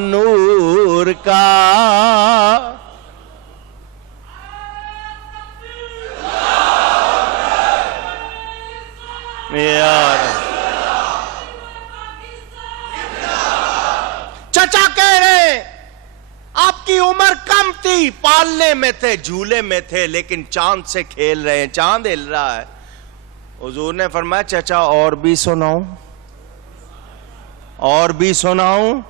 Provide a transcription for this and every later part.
نور کا چچا کہہ رہے آپ کی عمر کم تھی، پالنے میں تھے، جھولے میں تھے، لیکن چاند سے کھیل رہے ہیں، چاند ہل رہا ہے۔ حضور نے فرمایا چچا اور بھی سناؤں، اور بھی سناؤں؟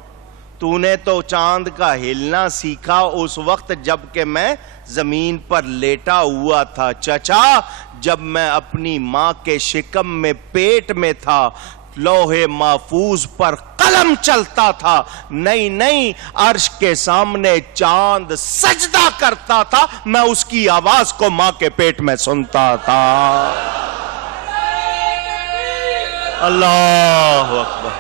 تو نے تو چاند کا ہلنا سیکھا اس وقت جب کہ میں زمین پر لیٹا ہوا تھا۔ چچا جب میں اپنی ماں کے شکم میں پیٹ میں تھا، لوح محفوظ پر قلم چلتا تھا، نہیں عرش کے سامنے چاند سجدہ کرتا تھا، میں اس کی آواز کو ماں کے پیٹ میں سنتا تھا۔ اللہ اکبر،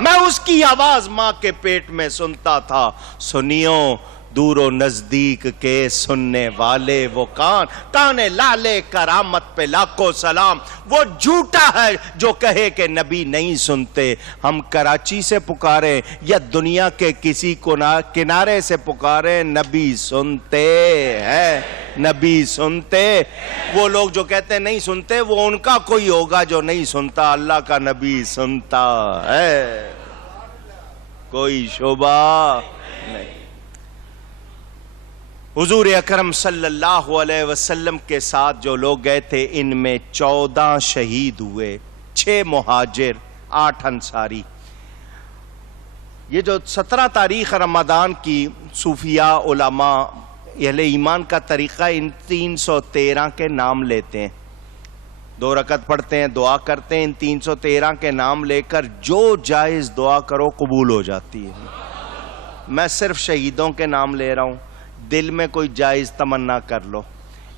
میں اس کی آواز ماں کے پیٹ میں سنتا تھا۔ سنیو دور و نزدیک کے سننے والے وہ کان لالے کرامت پہ لاکھوں سلام۔ وہ جھوٹا ہے جو کہے کہ نبی نہیں سنتے۔ ہم کراچی سے پکارے یا دنیا کے کسی کنارے سے پکارے، نبی سنتے ہیں، نبی سنتے۔ وہ لوگ جو کہتے ہیں نہیں سنتے، وہ ان کا کوئی ہوگا جو نہیں سنتا، اللہ کا نبی سنتا ہے، کوئی شبہ نہیں۔ حضور اکرم صلی اللہ علیہ وسلم کے ساتھ جو لوگ گئے تھے ان میں 14 شہید ہوئے، 6 مہاجر، 8 انصاری۔ یہ جو 17 تاریخ رمضان کی صوفیاء علماء اہل ایمان کا طریقہ، ان 313 کے نام لیتے ہیں، 2 رکعت پڑھتے ہیں، دعا کرتے ہیں، ان 313 کے نام لے کر جو جائز دعا کرو قبول ہو جاتی ہے۔ میں صرف شہیدوں کے نام لے رہا ہوں، دل میں کوئی جائز تمنا کر لو،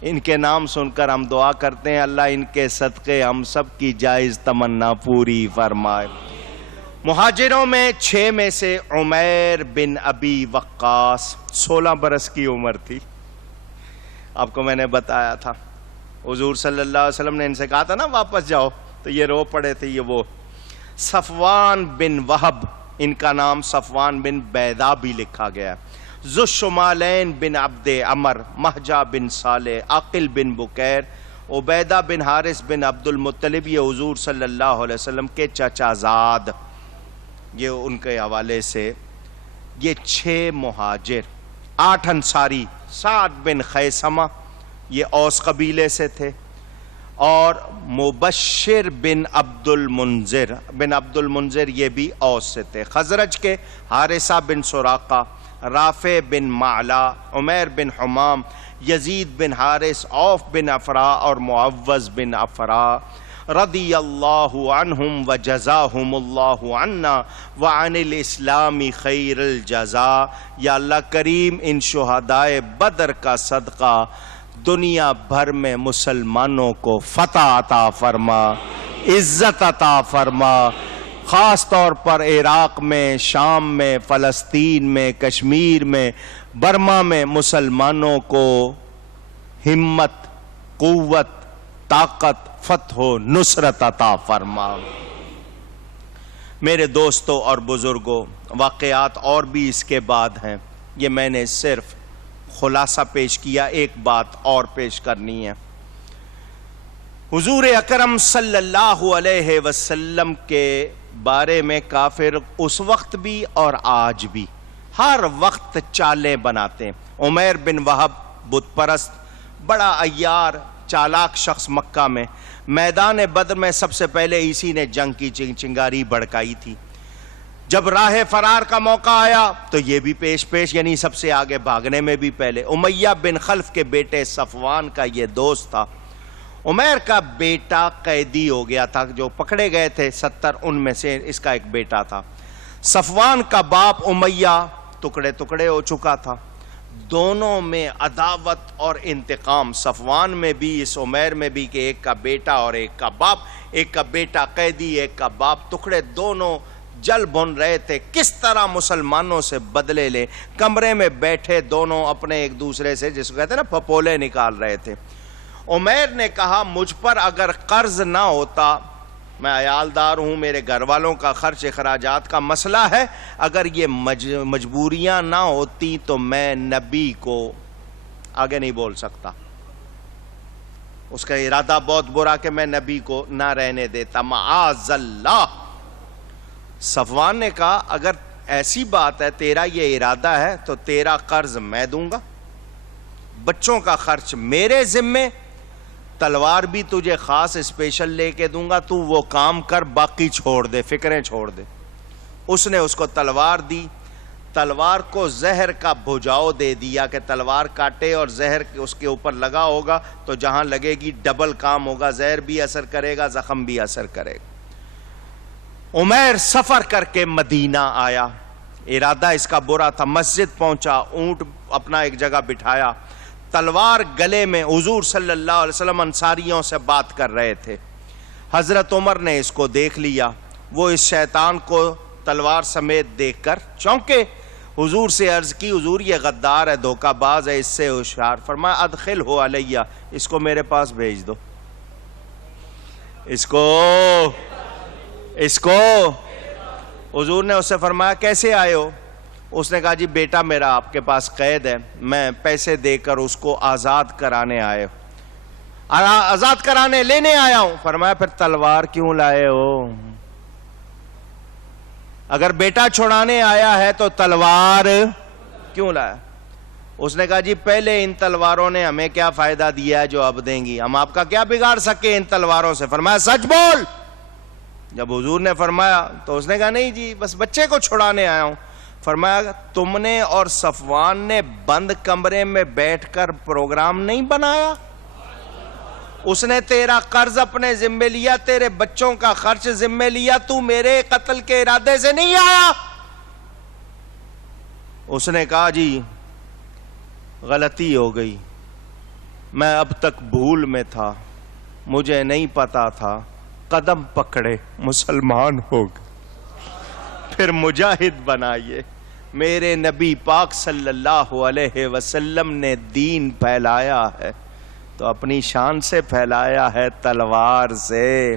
ان کے نام سن کر ہم دعا کرتے ہیں اللہ ان کے صدقے ہم سب کی جائز تمنا پوری فرمائے۔ مہاجروں میں 6 میں سے عمیر بن ابی وقاص، 16 برس کی عمر تھی، آپ کو میں نے بتایا تھا۔ حضور صلی اللہ علیہ وسلم نے ان سے کہا تھا نا واپس جاؤ، تو یہ رو پڑے تھے۔ یہ وہ صفوان بن وہب، ان کا نام صفوان بن بیدا بھی لکھا گیا ہے۔ ذو الشمالین بن عبد عمر، مہجہ بن صالح، عقل بن بکیر، عبیدہ بن حارث بن عبد المطلب، یہ حضور صلی اللہ علیہ وسلم کے چچا زاد، یہ ان کے حوالے سے یہ 6 مہاجر، 8 انصاری، سعد بن خیثمہ یہ اوس قبیلے سے تھے، اور مبشر بن عبد المنذر یہ بھی اوس سے تھے۔ خزرج کے حارثہ بن سراقہ، رافع بن معلا، عمیر بن حمام، یزید بن حارث، عوف بن افرا اور معوذ بن افرا، رضی اللہ عنہم وجزاہم اللہ عنا وعن الاسلام خیر الجزا۔ یا اللہ کریم ان شہدائے بدر کا صدقہ دنیا بھر میں مسلمانوں کو فتح عطا فرما، عزت عطا فرما، خاص طور پر عراق میں، شام میں، فلسطین میں، کشمیر میں، برما میں مسلمانوں کو ہمت، قوت، طاقت، فتح و نصرت عطا فرما۔ میرے دوستوں اور بزرگوں، واقعات اور بھی اس کے بعد ہیں، یہ میں نے صرف خلاصہ پیش کیا، ایک بات اور پیش کرنی ہے۔ حضور اکرم صلی اللہ علیہ وسلم کے بارے میں کافر اس وقت بھی اور آج بھی ہر وقت چالیں بناتے ہیں۔ عمیر بن وہب بت پرست، بڑا عیار چالاک شخص، مکہ میں میدان بدر میں سب سے پہلے اسی نے جنگ کی چنگاری بھڑکائی تھی۔ جب راہ فرار کا موقع آیا تو یہ بھی پیش یعنی سب سے آگے، بھاگنے میں بھی پہلے۔ امیہ بن خلف کے بیٹے صفوان کا یہ دوست تھا۔ عمیر کا بیٹا قیدی ہو گیا تھا، جو پکڑے گئے تھے 70، ان میں سے اس کا ایک بیٹا تھا۔ صفوان کا باپ امیہ ٹکڑے ٹکڑے ہو چکا تھا۔ دونوں میں عداوت اور انتقام، صفوان میں بھی اس عمیر میں بھی، کہ ایک کا بیٹا اور ایک کا باپ، ایک کا بیٹا قیدی ایک کا باپ ٹکڑے، دونوں جل بن رہے تھے کس طرح مسلمانوں سے بدلے لے۔ کمرے میں بیٹھے دونوں اپنے ایک دوسرے سے، جس کو کہتے ہیں نا، پھپولے نکال رہے تھے۔ عمیر نے کہا مجھ پر اگر قرض نہ ہوتا میں عیالدار ہوں، میرے گھر والوں کا خرچ اخراجات کا مسئلہ ہے، اگر یہ مجبوریاں نہ ہوتی تو میں نبی کو آگے نہیں بول سکتا. اس کا ارادہ بہت برا کہ میں نبی کو نہ رہنے دیتا، معاذ اللہ. صفوان نے کہا اگر ایسی بات ہے، تیرا یہ ارادہ ہے تو تیرا قرض میں دوں گا، بچوں کا خرچ میرے ذمے، تلوار بھی تجھے خاص اسپیشل لے کے دوں گا، تو وہ کام کر، باقی چھوڑ دے، فکریں چھوڑ دے. اس نے اس کو تلوار دی، تلوار کو زہر کا بھجاؤ دے دیا کہ تلوار کاٹے اور زہر اس کے اوپر لگا ہوگا تو جہاں لگے گی ڈبل کام ہوگا، زہر بھی اثر کرے گا، زخم بھی اثر کرے گا. عمیر سفر کر کے مدینہ آیا، ارادہ اس کا برا تھا. مسجد پہنچا، اونٹ اپنا ایک جگہ بٹھایا، تلوار گلے میں. حضور صلی اللہ علیہ وسلم انصاریوں سے بات کر رہے تھے. حضرت عمر نے اس کو دیکھ لیا، وہ اس شیطان کو تلوار سمیت دیکھ کر چونکے. حضور سے عرض کی حضور یہ غدار ہے، دھوکہ باز ہے، اس سے ہوشیار. فرمایا ادخل ہو علیہ، اس کو میرے پاس بھیج دو، اس کو. حضور نے اس سے فرمایا کیسے آئے ہو؟ اس نے کہا جی بیٹا میرا آپ کے پاس قید ہے، میں پیسے دے کر اس کو آزاد کرانے آزاد کرانے لینے آیا ہوں. فرمایا پھر تلوار کیوں لائے ہو؟ اگر بیٹا چھڑانے آیا ہے تو تلوار کیوں لایا؟ اس نے کہا جی پہلے ان تلواروں نے ہمیں کیا فائدہ دیا ہے جو اب دیں گی، ہم آپ کا کیا بگاڑ سکے ان تلواروں سے. فرمایا سچ بول. جب حضور نے فرمایا تو اس نے کہا نہیں جی بس بچے کو چھڑانے آیا ہوں. فرمایا تم نے اور صفوان نے بند کمرے میں بیٹھ کر پروگرام نہیں بنایا؟ اس نے تیرا قرض اپنے ذمے لیا، تیرے بچوں کا خرچ ذمے لیا، تو میرے قتل کے ارادے سے نہیں آیا. اس نے کہا جی غلطی ہو گئی، میں اب تک بھول میں تھا، مجھے نہیں پتا تھا. قدم پکڑے مسلمان ہو گئے، پھر مجاہد بنائیے. میرے نبی پاک صلی اللہ علیہ وسلم نے دین پھیلایا ہے تو اپنی شان سے پھیلایا ہے، تلوار سے.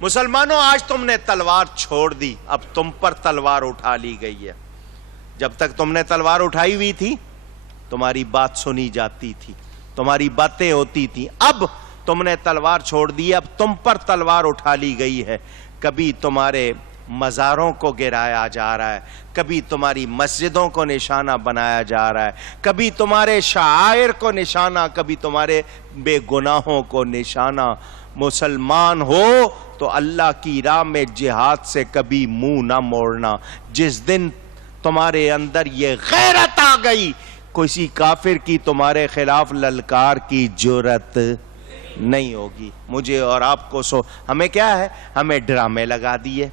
مسلمانوں آج تم نے تلوار چھوڑ دی، اب تم پر تلوار اٹھا لی گئی ہے. جب تک تم نے تلوار اٹھائی ہوئی تھی تمہاری بات سنی جاتی تھی، تمہاری باتیں ہوتی تھی. اب تم نے تلوار چھوڑ دی، اب تم پر تلوار اٹھا لی گئی ہے. کبھی تمہارے مزاروں کو گرایا جا رہا ہے، کبھی تمہاری مسجدوں کو نشانہ بنایا جا رہا ہے، کبھی تمہارے شعائر کو نشانہ، کبھی تمہارے بے گناہوں کو نشانہ. مسلمان ہو تو اللہ کی راہ میں جہاد سے کبھی منہ نہ موڑنا. جس دن تمہارے اندر یہ غیرت آ گئی، کسی کافر کی تمہارے خلاف للکار کی جرت نہیں ہوگی. مجھے اور آپ کو ہمیں کیا ہے، ہمیں ڈرامے لگا دیے،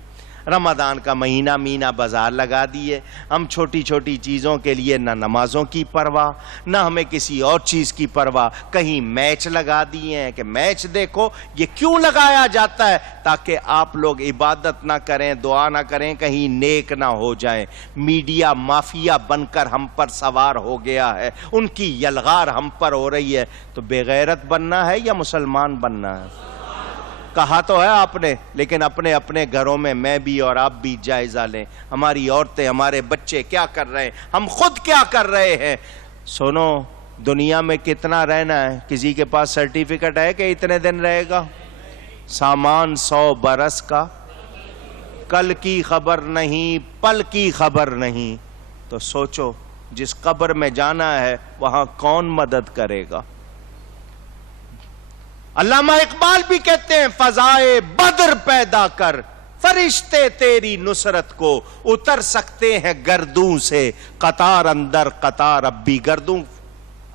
رمضان کا مہینہ مینا بازار لگا دیے. ہم چھوٹی چھوٹی چیزوں کے لیے نہ نمازوں کی پرواہ، نہ ہمیں کسی اور چیز کی پرواہ. کہیں میچ لگا دیے ہیں کہ میچ دیکھو. یہ کیوں لگایا جاتا ہے؟ تاکہ آپ لوگ عبادت نہ کریں، دعا نہ کریں، کہیں نیک نہ ہو جائیں. میڈیا مافیا بن کر ہم پر سوار ہو گیا ہے، ان کی یلغار ہم پر ہو رہی ہے. تو بے غیرت بننا ہے یا مسلمان بننا ہے؟ کہا تو ہے آپ نے، لیکن اپنے اپنے گھروں میں بھی اور آپ بھی جائزہ لیں. ہماری عورتیں، ہمارے بچے کیا کر رہے ہیں، ہم خود کیا کر رہے ہیں. سنو، دنیا میں کتنا رہنا ہے؟ کسی کے پاس سرٹیفکیٹ ہے کہ اتنے دن رہے گا؟ سامان 100 برس کا، کل کی خبر نہیں، پل کی خبر نہیں. تو سوچو جس قبر میں جانا ہے وہاں کون مدد کرے گا؟ علامہ اقبال بھی کہتے ہیں فضائے بدر پیدا کر، فرشتے تیری نصرت کو اتر سکتے ہیں گردوں سے، قطار اندر قطار اب بھی. گردوں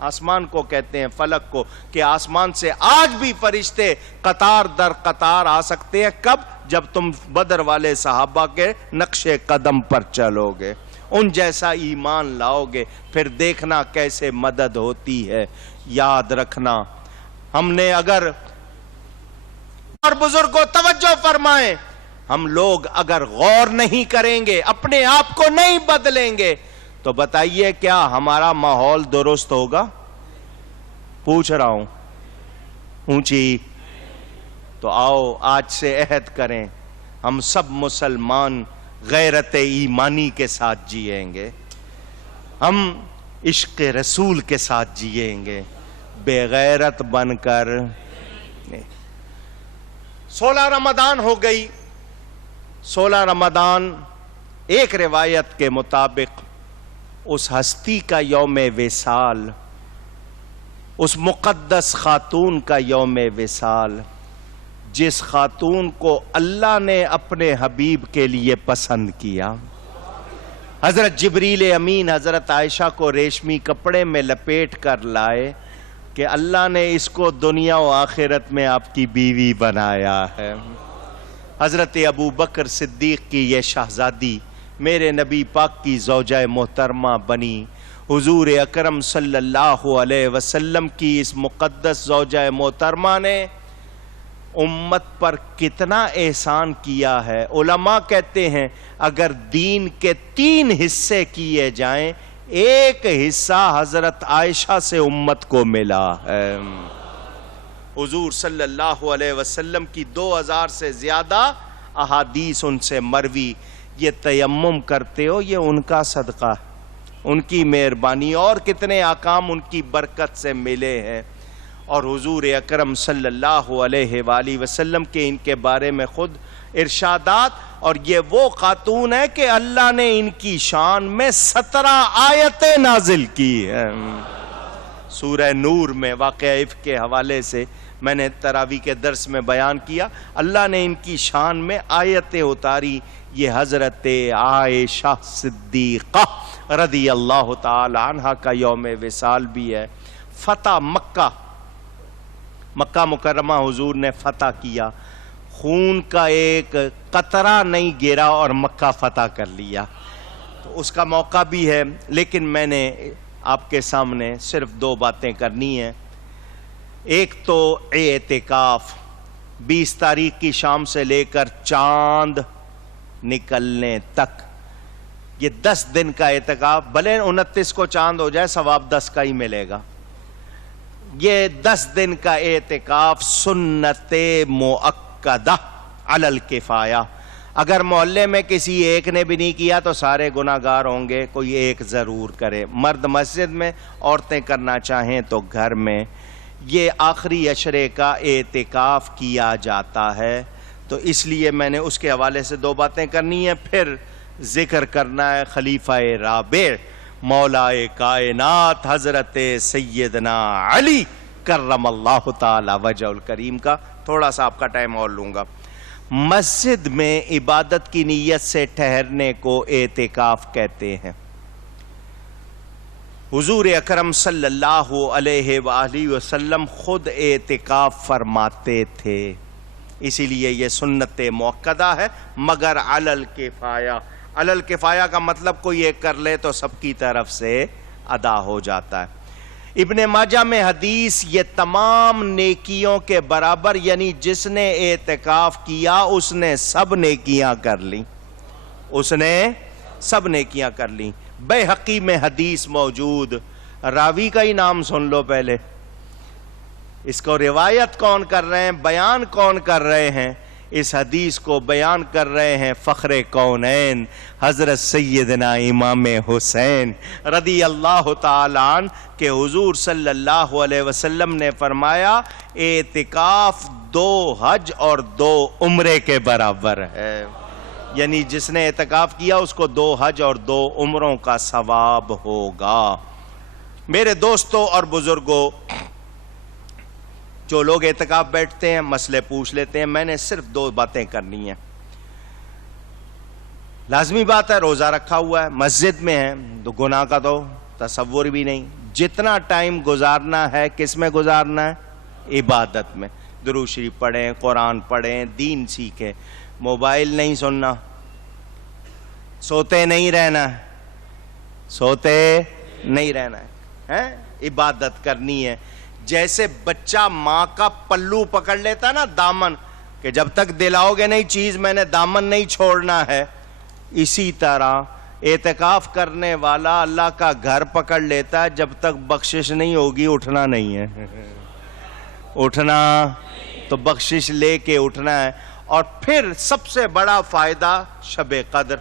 آسمان کو کہتے ہیں، فلک کو، کہ آسمان سے آج بھی فرشتے قطار در قطار آ سکتے ہیں. کب؟ جب تم بدر والے صحابہ کے نقش قدم پر چلو گے، ان جیسا ایمان لاؤ گے، پھر دیکھنا کیسے مدد ہوتی ہے. یاد رکھنا، ہم نے اگر اور بزرگ کو توجہ فرمائیں، ہم لوگ اگر غور نہیں کریں گے، اپنے آپ کو نہیں بدلیں گے، تو بتائیے کیا ہمارا ماحول درست ہوگا؟ پوچھ رہا ہوں، اونچی تو آؤ آج سے عہد کریں، ہم سب مسلمان غیرت ایمانی کے ساتھ جیئیں گے، ہم عشق رسول کے ساتھ جیئیں گے، بے غیرت بن کر۔ 16 رمضان ہو گئی۔ 16 رمضان ایک روایت کے مطابق اس ہستی کا یوم وصال، اس مقدس خاتون کا یوم وصال، جس خاتون کو اللہ نے اپنے حبیب کے لیے پسند کیا۔ حضرت جبریل امین حضرت عائشہ کو ریشمی کپڑے میں لپیٹ کر لائے کہ اللہ نے اس کو دنیا و آخرت میں آپ کی بیوی بنایا ہے۔ حضرت ابو بکر صدیق کی یہ شہزادی میرے نبی پاک کی زوجہ محترمہ بنی۔ حضور اکرم صلی اللہ علیہ وسلم کی اس مقدس زوجہ محترمہ نے امت پر کتنا احسان کیا ہے۔ علماء کہتے ہیں اگر دین کے 3 حصے کیے جائیں، ایک حصہ حضرت عائشہ سے امت کو ملا ہے۔ حضور صلی اللہ علیہ وسلم کی 2000 سے زیادہ احادیث ان سے مروی۔ یہ تیمم کرتے ہو، یہ ان کا صدقہ، ان کی مہربانی، اور کتنے احکام ان کی برکت سے ملے ہیں۔ اور حضور اکرم صلی اللہ علیہ وآلہ وسلم کے ان کے بارے میں خود ارشادات، اور یہ وہ خاتون ہے کہ اللہ نے ان کی شان میں 17 آیتیں نازل کی ہیں۔ سورہ نور میں واقعہ عفق کے حوالے سے میں نے تراویح کے درس میں بیان کیا، اللہ نے ان کی شان میں آیتیں اتاری۔ یہ حضرت عائشہ صدیقہ رضی اللہ تعالی عنہ کا یوم وصال بھی ہے۔ فتح مکہ، مکہ مکرمہ حضور نے فتح کیا، خون کا ایک قطرہ نہیں گرا اور مکہ فتح کر لیا، تو اس کا موقع بھی ہے۔ لیکن میں نے آپ کے سامنے صرف 2 باتیں کرنی ہیں۔ ایک تو اعتکاف، 20 تاریخ کی شام سے لے کر چاند نکلنے تک، یہ 10 دن کا اعتکاف، بھلے 29 کو چاند ہو جائے ثواب 10 کا ہی ملے گا۔ یہ 10 دن کا اعتکاف سنت مؤکدہ علی الکفایہ، اگر محلے میں کسی ایک نے بھی نہیں کیا تو سارے گناہگار ہوں گے، کوئی ایک ضرور کرے، مرد مسجد میں، عورتیں کرنا چاہیں تو گھر میں۔ یہ آخری عشرے کا اعتکاف کیا جاتا ہے، تو اس لیے میں نے اس کے حوالے سے 2 باتیں کرنی ہیں، پھر ذکر کرنا ہے خلیفہ رابع مولا کائنات حضرت سیدنا علی کرم اللہ تعالی وجہ الکریم کا۔ تھوڑا سا آپ کا ٹائم اور لوں گا۔ مسجد میں عبادت کی نیت سے ٹھہرنے کو اعتکاف کہتے ہیں۔ حضور اکرم صلی اللہ علیہ وآلہ وسلم خود اعتکاف فرماتے تھے، اسی لیے یہ سنت مؤکدہ ہے، مگر علی الکفایہ۔ علی الکفایہ کا مطلب کوئی ایک کر لے تو سب کی طرف سے ادا ہو جاتا ہے۔ ابن ماجہ میں حدیث، یہ تمام نیکیوں کے برابر، یعنی جس نے اعتکاف کیا اس نے سب نیکیاں کر لی، اس نے سب نیکیاں کر لی۔ بیہقی میں حدیث موجود، راوی کا ہی نام سن لو پہلے، اس کو روایت کون کر رہے ہیں، بیان کون کر رہے ہیں؟ اس حدیث کو بیان کر رہے ہیں فخر کونین حضرت سیدنا امام حسین رضی اللہ تعالی عنہ، کہ حضور صلی اللہ علیہ وسلم نے فرمایا اعتکاف 2 حج اور 2 عمرے کے برابر ہے، یعنی جس نے اعتکاف کیا اس کو 2 حج اور 2 عمروں کا ثواب ہوگا۔ میرے دوستوں اور بزرگوں، جو لوگ اعتکاف بیٹھتے ہیں مسئلے پوچھ لیتے ہیں، میں نے صرف 2 باتیں کرنی ہیں۔ لازمی بات ہے روزہ رکھا ہوا ہے، مسجد میں ہے، تو گناہ کا تو تصور بھی نہیں۔ جتنا ٹائم گزارنا ہے کس میں گزارنا ہے؟ عبادت میں۔ درود شریف پڑھیں، قرآن پڑھیں، دین سیکھیں، موبائل نہیں سننا، سوتے نہیں رہنا، سوتے نہیں رہنا ہے، عبادت کرنی ہے۔ جیسے بچہ ماں کا پلو پکڑ لیتا نا، دامن، کہ جب تک دلاؤ گے نہیں چیز میں نے دامن نہیں چھوڑنا ہے، اسی طرح اعتکاف کرنے والا اللہ کا گھر پکڑ لیتا ہے، جب تک بخشش نہیں ہوگی اٹھنا نہیں ہے، اٹھنا تو بخشش لے کے اٹھنا ہے. اور پھر سب سے بڑا فائدہ شب قدر.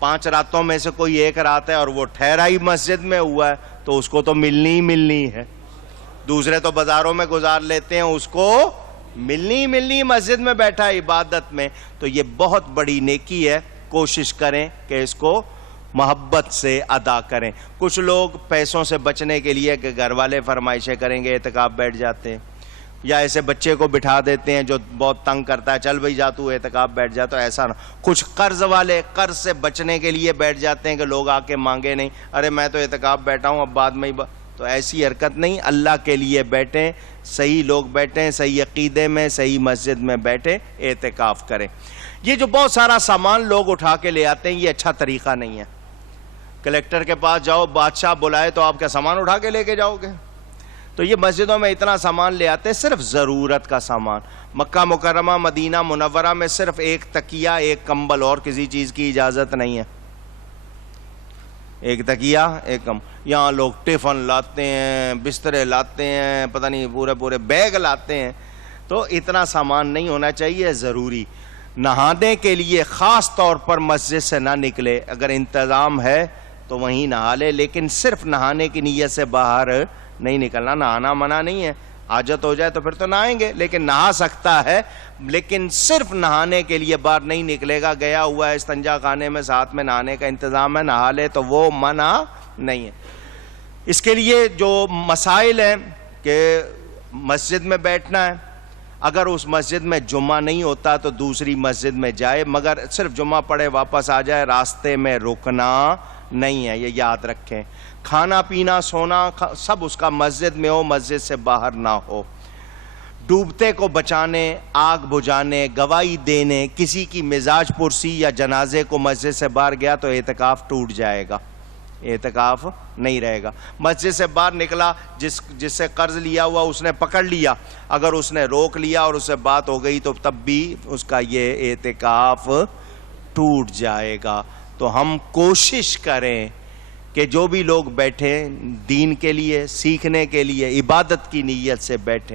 5 راتوں میں سے کوئی ایک رات ہے اور وہ ٹھہرا ہی مسجد میں ہوا ہے تو اس کو تو ملنی ہی ملنی ہے. دوسرے تو بازاروں میں گزار لیتے ہیں, اس کو ملنی مسجد میں بیٹھا عبادت میں. تو یہ بہت بڑی نیکی ہے, کوشش کریں کہ اس کو محبت سے ادا کریں. کچھ لوگ پیسوں سے بچنے کے لیے کہ گھر والے فرمائشیں کریں گے اعتکاف بیٹھ جاتے ہیں, یا ایسے بچے کو بٹھا دیتے ہیں جو بہت تنگ کرتا ہے, چل بھائی جا تو اعتکاف بیٹھ جا. تو ایسا نہ. کچھ قرض والے قرض سے بچنے کے لیے بیٹھ جاتے ہیں کہ لوگ آ کے مانگے نہیں, ارے میں تو اعتکاف بیٹھا ہوں اب بعد میں ہی تو ایسی حرکت نہیں. اللہ کے لیے بیٹھیں, صحیح لوگ بیٹھیں, صحیح عقیدے میں, صحیح مسجد میں بیٹھیں, اعتکاف کریں. یہ جو بہت سارا سامان لوگ اٹھا کے لے آتے ہیں یہ اچھا طریقہ نہیں ہے. کلیکٹر کے پاس جاؤ, بادشاہ بلائے تو آپ کیا سامان اٹھا کے لے کے جاؤ گے؟ تو یہ مسجدوں میں اتنا سامان لے آتے ہیں, صرف ضرورت کا سامان. مکہ مکرمہ مدینہ منورہ میں صرف ایک تکیہ, ایک کمبل, اور کسی چیز کی اجازت نہیں ہے. ایک تکیہ, ایک کمبل. یہاں لوگ ٹفن لاتے ہیں, بسترے لاتے ہیں, پتہ نہیں پورے بیگ لاتے ہیں. تو اتنا سامان نہیں ہونا چاہیے. ضروری نہانے کے لیے خاص طور پر مسجد سے نہ نکلے. اگر انتظام ہے تو وہیں نہا لے, لیکن صرف نہانے کی نیت سے باہر نہیں نکلنا. نہانا منع نہیں ہے, حاجت ہو جائے تو پھر تو نہائیں گے, لیکن نہا سکتا ہے, لیکن صرف نہانے کے لیے باہر نہیں نکلے گا. گیا ہوا ہے استنجا خانے میں, ساتھ میں نہانے کا انتظام ہے, نہا لے, تو وہ منع نہیں ہے. اس کے لیے جو مسائل ہیں کہ مسجد میں بیٹھنا ہے, اگر اس مسجد میں جمعہ نہیں ہوتا تو دوسری مسجد میں جائے, مگر صرف جمعہ پڑھے واپس آ جائے, راستے میں رکنا نہیں ہے, یہ یاد رکھیں. کھانا پینا سونا سب اس کا مسجد میں ہو, مسجد سے باہر نہ ہو. ڈوبتے کو بچانے, آگ بجھانے, گواہی دینے, کسی کی مزاج پرسی یا جنازے کو مسجد سے باہر گیا تو اعتکاف ٹوٹ جائے گا, اعتکاف نہیں رہے گا. مسجد سے باہر نکلا, جس سے قرض لیا ہوا اس نے پکڑ لیا, اگر اس نے روک لیا اور اس سے بات ہو گئی تو تب بھی اس کا یہ اعتکاف ٹوٹ جائے گا. تو ہم کوشش کریں کہ جو بھی لوگ بیٹھیں دین کے لیے, سیکھنے کے لیے, عبادت کی نیت سے بیٹھیں.